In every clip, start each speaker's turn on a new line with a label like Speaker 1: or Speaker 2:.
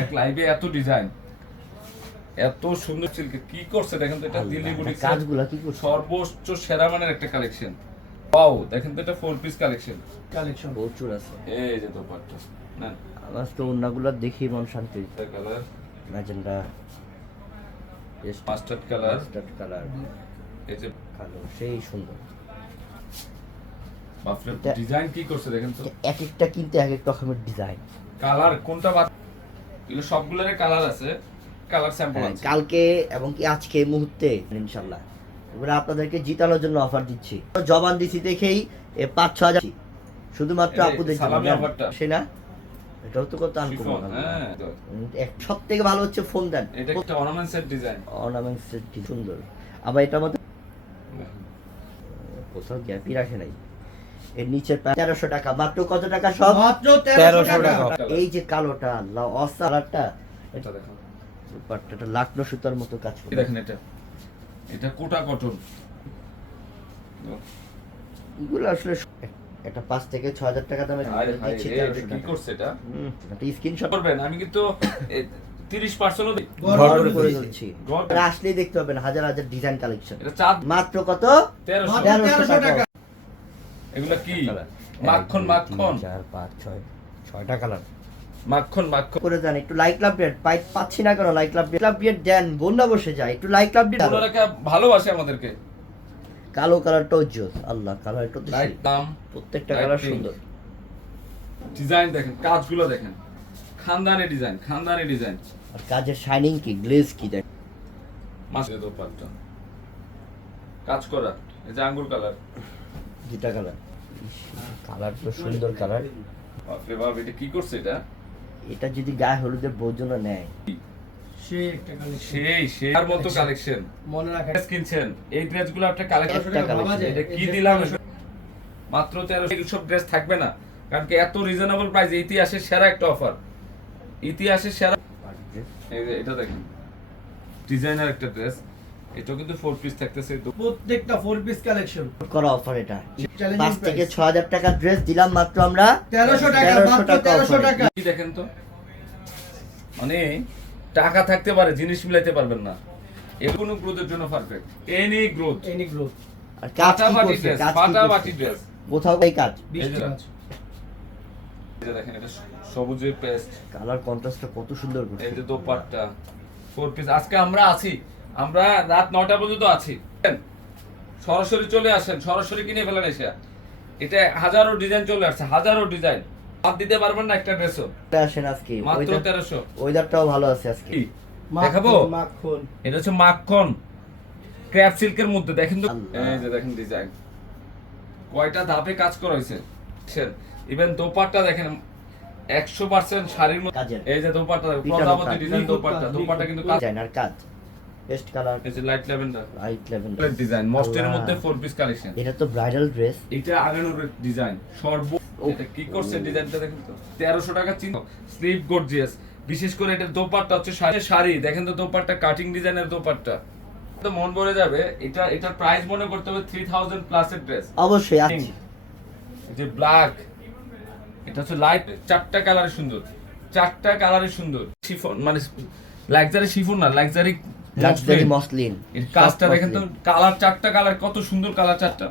Speaker 1: এক লাইভে এত ডিজাইন এত সুন্দর সিল্ক কি করছে দেখেন তো এটা দিল্লি বুটিক
Speaker 2: কি করছে?
Speaker 1: সর্বোচ্চ সেরা মানের একটা কালেকশন ওয়াও দেখেন তো এটা ফোর পিস কালেকশন
Speaker 3: কালেকশন
Speaker 2: প্রচুর আছে।
Speaker 1: এই যে দোপাট্টা না
Speaker 2: তো অন্যগুলো দেখি মন শান্তি।
Speaker 1: Colour
Speaker 2: magenta
Speaker 1: mustard colour
Speaker 2: mustard colour
Speaker 1: এই যে
Speaker 2: কালো সেই সুন্দর।
Speaker 1: ডিজাইন কি করছে দেখেন তো?
Speaker 2: এক একটা কিনতে এক এক রকমের ডিজাইন
Speaker 1: কালার কোনটা বাদ এগুলো সবগুলোর কালার আছে কালার স্যাম্পল আছে।
Speaker 2: কালকে এবং কি আজকে এই মুহূর্তে ইনশাল্লাহ। এবারে আপনাদেরকে জিতানোর জন্য অফার দিচ্ছি। জবান দিছি দেখেই পাঁচ ছ হাজার শুধুমাত্র আপুদের। সে না? এটাও তো কত আনকমন
Speaker 1: হ্যাঁ।
Speaker 2: সব থেকে ভালো হচ্ছে ফোন দেন।
Speaker 1: এটা একটা অর্নামেন্টসের ডিজাইন
Speaker 2: সুন্দর। আবার এটার মধ্যে কোথাও গ্যাপই রাখে নাই। এর নিচে তেরোশো টাকা। মাত্র কত টাকা সব?
Speaker 3: মাত্র
Speaker 2: তেরোশো টাকা। এই যে কালোটা অসালারটা
Speaker 1: এটা দেখুন।
Speaker 2: দুপাট্টাটা লাকনো সুতার মতো কাজ করে
Speaker 1: দেখেন এটা। এটা কোটা কটন।
Speaker 2: এগুলো আসলে একটা পাঁচ থেকে ছ হাজার টাকা দামে
Speaker 1: এটা কি করছে এটা?
Speaker 2: হুম, একটা স্ক্রিনশট
Speaker 1: করবেন আমি কিন্তু তিরিশ পার্সেন্টও
Speaker 2: আসলেই দেখতে পাবেন হাজার হাজার ডিজাইন কালেকশন
Speaker 1: এটা
Speaker 2: মাত্র কত?
Speaker 1: তেরোশো।
Speaker 2: টাকা।
Speaker 1: এগুলো কি? মাখন মাখন।
Speaker 2: চার পাঁচ ছয় ছয়টা কালার।
Speaker 1: মাখন মাখন।
Speaker 2: করে দেন একটু লাইক লাভ ডেট পাই পাচ্ছি না কেন like love date love date then বন্যা বসে যায় একটু লাইক লাভ ডেট
Speaker 1: ওনারা ভালোবাসে আমাদেরকে?
Speaker 2: কালো কালারটাও জোস আল্লাহ কালারটা তো
Speaker 1: দাম
Speaker 2: প্রত্যেকটা কালার সুন্দর।
Speaker 1: ডিজাইন দেখেন কাজগুলো দেখেন। খানদানি ডিজাইন খানদানি ডিজাইন
Speaker 2: আর কাজের শাইনিং কি গ্লেজ কি দেখ।
Speaker 1: মাসে দোপাট্টা। কাজ করা এই যে আঙ্গুর কালার।
Speaker 2: দুটা কালার কালার তো সুন্দর কালার
Speaker 1: এটা কি করছে এটা?
Speaker 2: এটা যদি গায়ে হলুদের বোঝন্য নেয়।
Speaker 3: সে একটা কালেকশন
Speaker 1: সেই সেই আর মতো কালেকশন
Speaker 3: মনে রাখা
Speaker 1: ড্রেস কিনছেন? এই ড্রেসগুলো একটা কালেকশন। এটা কি দিলাম? মাত্র তেরো সব ড্রেস থাকবে না। কারণ কি এত রিজনেবল প্রাইস ইতিহাসের সেরা একটা অফার ইতিহাসের সেরা এই যে এটা দেখেন। ডিজাইনার একটা ড্রেস এটাও কিন্তু ফোর পিস থাকতেছে।
Speaker 3: প্রত্যেকটা ফোর পিস কালেকশন
Speaker 2: করা অফার এটা? পাঁচ থেকে ছ হাজার টাকা ড্রেস দিলাম মাত্র আমরা।
Speaker 3: তেরোশো টাকা
Speaker 2: তেরোশো
Speaker 3: মাত্র
Speaker 2: টাকা
Speaker 3: তেরোশো টাকা।
Speaker 1: কি দেখেন তো? মানে টাকা থাকতে পারে জিনিস মিলাইতে পারবেন না। এর কোনো গ্রোথের জন্য perfect any growth
Speaker 3: any growth
Speaker 2: আর
Speaker 1: ড্রেস ড্রেস
Speaker 2: কোথাও এই কাজ।
Speaker 1: দেখেন এটা সবুজের পেস্ট
Speaker 2: কালার কন্ট্রাস্টটা কত সুন্দর
Speaker 1: এই যে দোপাট্টা। ফোর পিস আজকে আমরা আছি আমরা রাত নয়টা পর্যন্ত আছি। সরাসরি চলে আসেন সরাসরি কিনে ফেলেন এসে। এটা হাজারো ডিজাইন চলে আসছে হাজারো ডিজাইন। বাদ দিতে পারবেন না একটা ড্রেসও।
Speaker 2: আসেন আজকে।
Speaker 1: মাত্র তেরোশো।
Speaker 2: ওয়েদারটাও ভালো আছে আজকে।
Speaker 1: দেখাবো?
Speaker 3: মাখন,
Speaker 1: এটা হচ্ছে মাখন। ক্র্যাপ সিল্কের মধ্যে দেখেন তো। এই যে দেখেন ডিজাইন। কয়টা ধাপে কাজ করা হয়েছে? ইভেন দোপাট্টা দেখেন একশো পার্সেন্ট শাড়ির মধ্যে এই যে দোপাট্টা প্রজাপতি ডিজাইন দোপাট্টা। দোপাট্টা কিন্তু কাজ
Speaker 2: কাজ। বেস্ট কালার
Speaker 1: এই যে light lavender
Speaker 2: light level
Speaker 1: design মস্টের মধ্যে ফোর পিস কালেকশন
Speaker 2: এটা তো ব্রাইডাল ড্রেস
Speaker 1: এটা আগানোর ডিজাইন সর্ব এটা কি করছে ডিজাইনটা দেখেন তো? তেরোশো টাকা চিহ্ন স্লিপ গর্জিয়াস বিশেষ করে এটা দোপাট্টা হচ্ছে শাড়ি। শাড়ি দেখেন তো দোপাট্টা কাটিং ডিজাইনের দোপাট্টা। তো মন ভরে যাবে এটা এটার প্রাইস মনে করতে হবে থ্রি থাউজেন্ড প্লাস এর ড্রেস
Speaker 2: অবশ্যই আছে।
Speaker 1: যে ব্ল্যাক এটা হচ্ছে লাইট চারটা কালারে সুন্দর। চারটা কালারে সুন্দর। শিফন মানে লাক্সারি শিফন না লাক্সারি
Speaker 2: লাক্সারি মসলিন
Speaker 1: এর কাজটা দেখেন তো কালার চারটা কালার কত সুন্দর কালার চারটা।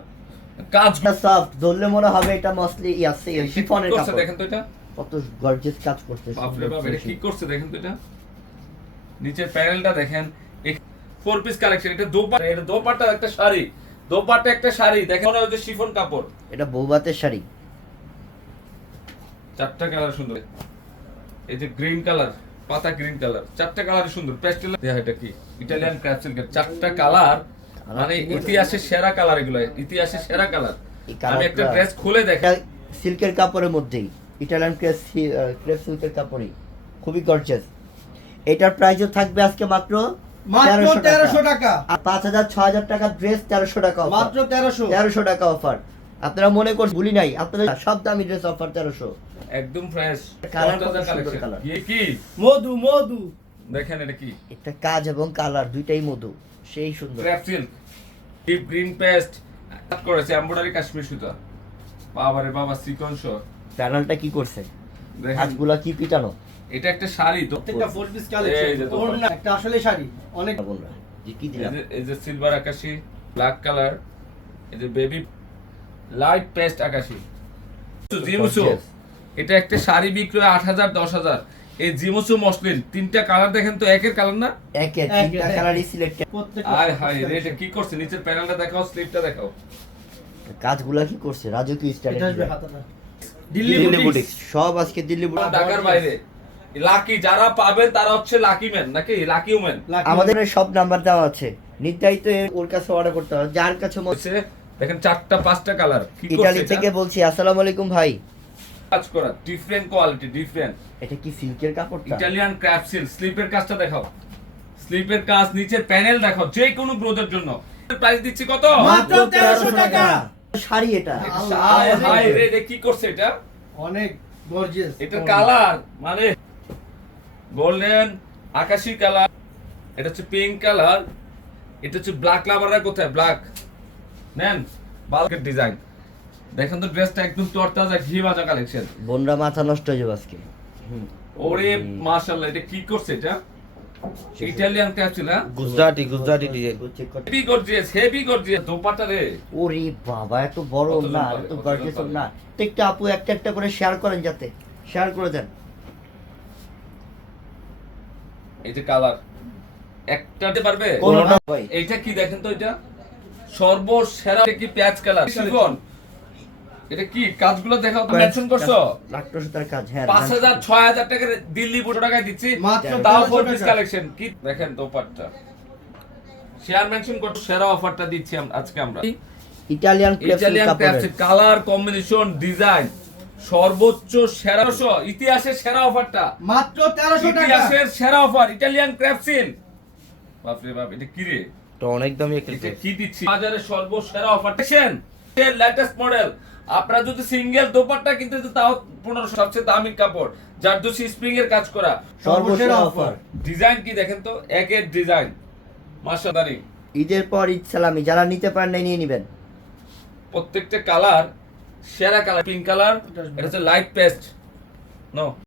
Speaker 1: কাজ
Speaker 2: সফট ধরলে মনে হবে এটা মসলি ইয়াসে শিফনের কাপড়।
Speaker 1: দেখেন তো এটা?
Speaker 2: কত গর্জিয়াস কাজ করতে
Speaker 1: বাপরে বাপ এটা কি করছে দেখেন তো এটা? নিচের প্যানেলটা দেখেন ফোর পিস কালেকশন এটা দোপাট্টা এটা দোপাট্টা একটা শাড়ি। দোপাট্টা একটা শাড়ি দেখেন মনে হচ্ছে শিফন কাপড়।
Speaker 2: এটা বৌবাতের শাড়ি।
Speaker 1: চারটা কালার সুন্দর। এই যে গ্রিন কালার পাতা গ্রিন কালার চারটা কালার সুন্দর। প্যাস্টেল দেয়া এটা কি? ইটালিয়ান ক্র্যাপ সিল্কের চারটা কালার মানে ইতিহাসের সেরা কালার এগুলো। ইতিহাসের সেরা কালার আমি একটা ড্রেস খুলে দেখা
Speaker 2: সিল্কের কাপড়ের মধ্যেই। ইটালিয়ান ক্রেপ ক্রেপ সিল্কের কাপড়ই। খুবই গর্জিয়াস এটার প্রাইসও থাকবে আজকে মাত্র
Speaker 3: মাত্র তেরোশো টাকা।
Speaker 2: আর পাঁচ হাজার ছ হাজার টাকা ড্রেস তেরোশো টাকা।
Speaker 3: মাত্র তেরোশো।
Speaker 2: তেরোশো টাকা অফার আপনারা মনে করছেন ভুলি নাই আপনাদের সব দামি ড্রেস অফার তেরোশো।
Speaker 1: একদম ফ্রেশ
Speaker 2: কালার কালার।
Speaker 1: কি?
Speaker 3: মধু মধু।
Speaker 1: দেখেন এটা কি?
Speaker 2: একটা কাজ এবং কালার দুইটাই মধু সেই সুন্দর।
Speaker 1: Crepe silk deep green paste করেছে এমব্রয়ডারি কাশ্মীর সুতা। বাবারে বাবা সিকন শো
Speaker 2: প্যানেলটা কি করছে? কাজগুলা কি পিটানো?
Speaker 1: এটা একটা শাড়ি তো।
Speaker 3: প্রত্যেকটা ফোর পিস কালেকশন ওড়না একটা আসলে শাড়ি অনেক
Speaker 2: বোনরা যে কি দিলাম?
Speaker 1: এই যে সিলভার আকাশি ব্ল্যাক কালার এই যে বেবি লাইট পেস্ট আকাশি জিমুসু এটা একটা শাড়ি বিক্রি হয় আট হাজার দশ হাজার। এই জিমুসু মসলিন তিনটা কালার দেখেন তো একের কালার না?
Speaker 2: একে
Speaker 3: একে,
Speaker 2: তিনটা কালারই সিলেক্ট
Speaker 1: আয় হায় রে এটা কি করছে? নিচের প্যানেলটা দেখাও স্লিপটা দেখাও।
Speaker 2: কাজগুলা কি করছে? রাজকীয় স্টাইলে
Speaker 3: এটা আসবে হাতাটা। দিল্লি
Speaker 2: দিল্লি
Speaker 3: বুটিক
Speaker 2: সব আজকে দিল্লি বুটিক
Speaker 1: ঢাকার বাইরে। লাকি যারা পাবেন তারা হচ্ছে লাকি ম্যান নাকি? লাকি উমেন
Speaker 2: আমাদের সব নাম্বার দেওয়া আছে। নির্ধারিত ওর কাছে অর্ডার করতে হবে। যার কাছে মন-
Speaker 1: হচ্ছে দেখেন চারটা পাঁচটা কালার কি
Speaker 2: ইতালি
Speaker 1: করছে
Speaker 2: থেকে
Speaker 1: এটা?
Speaker 2: বলছি আসসালামু আলাইকুম ভাই।
Speaker 1: কাজ করা ডিফারেন্ট কোয়ালিটি ডিফারেন্ট
Speaker 2: এটা কি সিল্কের কাপড়টা?
Speaker 1: ইটালিয়ান ক্র্যাফট সিল্ক স্লিপের কাজটা দেখাও। স্লিপের কাজ নিচের প্যানেল দেখাও যে কোনো গ্রোথের জন্য। প্রাইস দিচ্ছি কত?
Speaker 3: মাত্র 1300 টাকা।
Speaker 2: শাড়ি এটা।
Speaker 1: এটা হায় হায় রে এটা কি করছে এটা?
Speaker 3: অনেক গর্জিয়াস
Speaker 1: এটার কালার মানে গোল্ডেন আকাশি কালার এটা হচ্ছে পিঙ্ক কালার এটা হচ্ছে ব্ল্যাক লাভাররা কোথায়? ব্ল্যাক নেন বালকের ডিজাইন দেখেন তো ড্রেসটা একদম তরতাজা ঘি ভাজা কালেকশন
Speaker 2: বোনরা মাথা নষ্ট হয়ে যাবে আজকে।
Speaker 1: ওরে মাশাআল্লাহ এটা কি করছে এটা? ইটালিয়ান ক্যাপসুল হ্যাঁ?
Speaker 4: Gujarati Gujarati design
Speaker 1: heavy gorgeous heavy gorgeous dupatta রে।
Speaker 2: ওরে বাবা এত বড় না এত গর্জিয়াস? না। প্রত্যেকটা আপু একটা একটা করে শেয়ার করেন যাতে। শেয়ার করে দেন।
Speaker 1: এই যে কালার একটাতে পারবে?
Speaker 2: কোনটা? ভাই
Speaker 1: এইটা কি দেখেন তো এটা? সর্বসেরা কি পেঁয়াজ কালার শিফন? এটা কি? কাজগুলো দেখাও তো মেনশন করছ?
Speaker 2: কাজ হ্যাঁ
Speaker 1: পাঁচ হাজার ছয় হাজার টাকা দিল্লি পুরো টাকায় দিচ্ছি।
Speaker 3: মাত্র
Speaker 1: তাও ফোর পিস কালেকশন কি? দেখেন দোপাট্টা শেয়ার মেনশন করো সেরা অফারটা দিচ্ছি আজকে আমরা।
Speaker 2: Italian
Speaker 1: Italian colour combination design সর্বোচ্চ সেরা ইতিহাসের সেরা অফারটা
Speaker 3: মাত্র 1300 টাকা।
Speaker 1: ইতিহাসের সেরা অফার ইটালিয়ান ক্র্যাপসিল বাপরে বাপ এটা কি রে?
Speaker 4: তো অনেক দামি একটা ড্রেস
Speaker 1: কি দিচ্ছি? বাজারে সর্বসেরা অফার দেখেন লেটেস্ট মডেল আপনারা যদি সিঙ্গেল দোপাট্টা কিনতে চান, তাও পনেরো সবচেয়ে দামি কাপড় যার দুশি স্প্রিং এর কাজ করা।
Speaker 2: সর্বসেরা। অফার
Speaker 1: ডিজাইন কি দেখেন তো? একের ডিজাইন মাসাদারি
Speaker 2: ঈদের পর ঈদ সালামি যারা নিতে পারেন নাই নিয়ে নেবেন।
Speaker 1: প্রত্যেকটা কালার সেরা কালার পিঙ্ক কালার এটা হচ্ছে লাইট পেস্ট নো